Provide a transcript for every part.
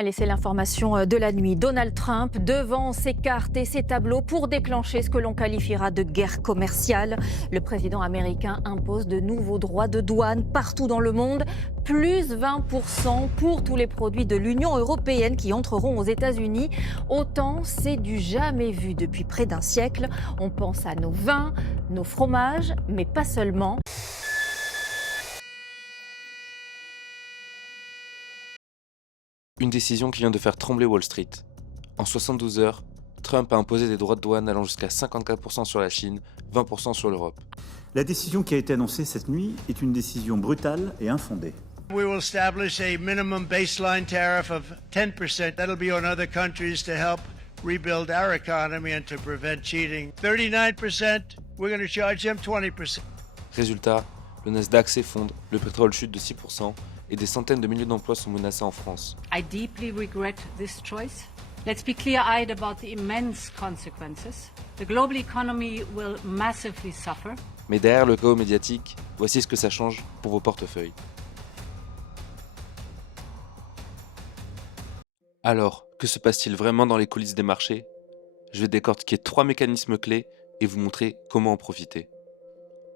Allez, c'est l'information de la nuit. Donald Trump devant ses cartes et ses tableaux pour déclencher ce que l'on qualifiera de guerre commerciale. Le président américain impose de nouveaux droits de douane partout dans le monde, plus 20% pour tous les produits de l'Union européenne qui entreront aux États-Unis. Autant, c'est du jamais vu depuis près d'un siècle. On pense à nos vins, nos fromages, mais pas seulement. Une décision qui vient de faire trembler Wall Street. En 72 heures, Trump a imposé des droits de douane allant jusqu'à 54% sur la Chine, 20% sur l'Europe. La décision qui a été annoncée cette nuit est une décision brutale et infondée. We will establish a minimum baseline tariff of 10%. That'll be on other countries to help rebuild our economy and to prevent cheating. 39%, we're going to charge them 20%. Résultat, le Nasdaq s'effondre, le pétrole chute de 6% et des centaines de milliers d'emplois sont menacés en France. I deeply regret this choice. Let's be clear-eyed about the immense consequences. The global economy will massively suffer. Mais derrière le chaos médiatique, voici ce que ça change pour vos portefeuilles. Alors, que se passe-t-il vraiment dans les coulisses des marchés? Je vais décortiquer 3 mécanismes clés et vous montrer comment en profiter.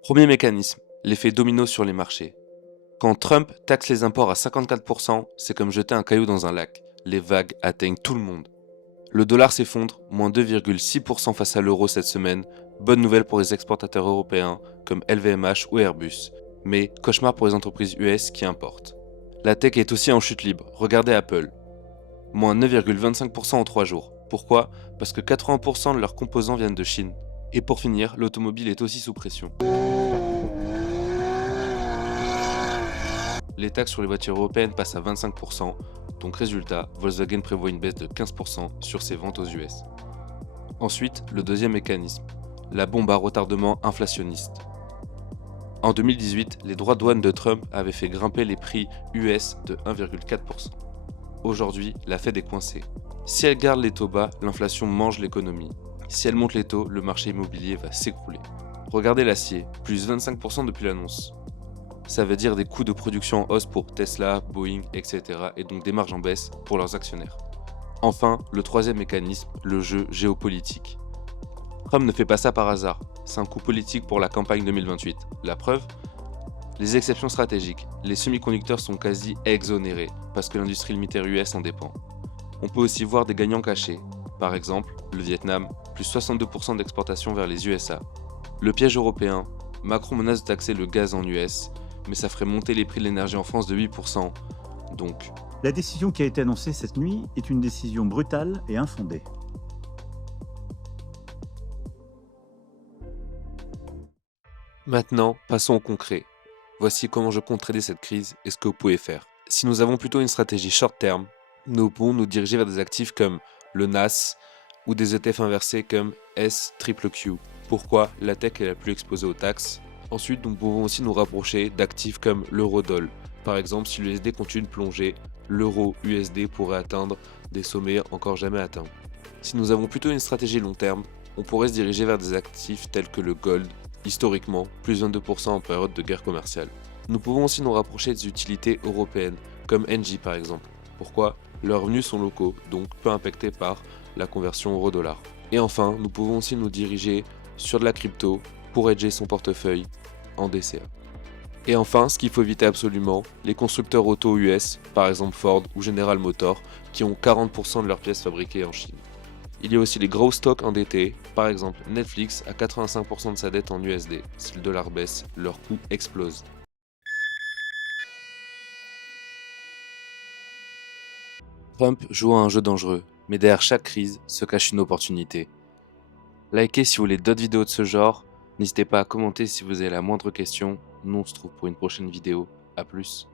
Premier mécanisme, l'effet domino sur les marchés. Quand Trump taxe les imports à 54%, c'est comme jeter un caillou dans un lac. Les vagues atteignent tout le monde. Le dollar s'effondre, moins 2,6% face à l'euro cette semaine. Bonne nouvelle pour les exportateurs européens comme LVMH ou Airbus. Mais cauchemar pour les entreprises US qui importent. La tech est aussi en chute libre. Regardez Apple. Moins 9,25% en 3 jours. Pourquoi? Parce que 80% de leurs composants viennent de Chine. Et pour finir, l'automobile est aussi sous pression. Les taxes sur les voitures européennes passent à 25%, donc résultat, Volkswagen prévoit une baisse de 15% sur ses ventes aux US. Ensuite, le deuxième mécanisme, la bombe à retardement inflationniste. En 2018, les droits de douane de Trump avaient fait grimper les prix US de 1,4%. Aujourd'hui, la Fed est coincée. Si elle garde les taux bas, l'inflation mange l'économie. Si elle monte les taux, le marché immobilier va s'écrouler. Regardez l'acier, plus 25% depuis l'annonce. Ça veut dire des coûts de production en hausse pour Tesla, Boeing, etc. et donc des marges en baisse pour leurs actionnaires. Enfin, le troisième mécanisme, le jeu géopolitique. Trump ne fait pas ça par hasard, c'est un coup politique pour la campagne 2028. La preuve? Les exceptions stratégiques, les semi-conducteurs sont quasi exonérés parce que l'industrie militaire US en dépend. On peut aussi voir des gagnants cachés, par exemple le Vietnam, plus 62% d'exportation vers les USA. Le piège européen, Macron menace de taxer le gaz en US, mais ça ferait monter les prix de l'énergie en France de 8%, donc... La décision qui a été annoncée cette nuit est une décision brutale et infondée. Maintenant, passons au concret. Voici comment je compte trader cette crise et ce que vous pouvez faire. Si nous avons plutôt une stratégie short terme, nous pouvons nous diriger vers des actifs comme le NAS ou des ETF inversés comme SQQQ. Pourquoi? La tech est la plus exposée aux taxes. Ensuite, nous pouvons aussi nous rapprocher d'actifs comme l'eurodoll. Par exemple, si l'USD continue de plonger, l'euro-USD pourrait atteindre des sommets encore jamais atteints. Si nous avons plutôt une stratégie long terme, on pourrait se diriger vers des actifs tels que le gold, historiquement, plus 22% en période de guerre commerciale. Nous pouvons aussi nous rapprocher des utilités européennes, comme Engie par exemple. Pourquoi? Leurs revenus sont locaux, donc peu impactés par la conversion euro-dollar. Et enfin, nous pouvons aussi nous diriger sur de la crypto pour hedger son portefeuille en DCA. Et enfin, ce qu'il faut éviter absolument, les constructeurs auto US, par exemple Ford ou General Motors, qui ont 40% de leurs pièces fabriquées en Chine. Il y a aussi les gros stocks endettés, par exemple Netflix a 85% de sa dette en USD. Si le dollar baisse, leur coût explose. Trump joue à un jeu dangereux, mais derrière chaque crise se cache une opportunité. Likez si vous voulez d'autres vidéos de ce genre, n'hésitez pas à commenter si vous avez la moindre question. Nous on se retrouve pour une prochaine vidéo, à plus.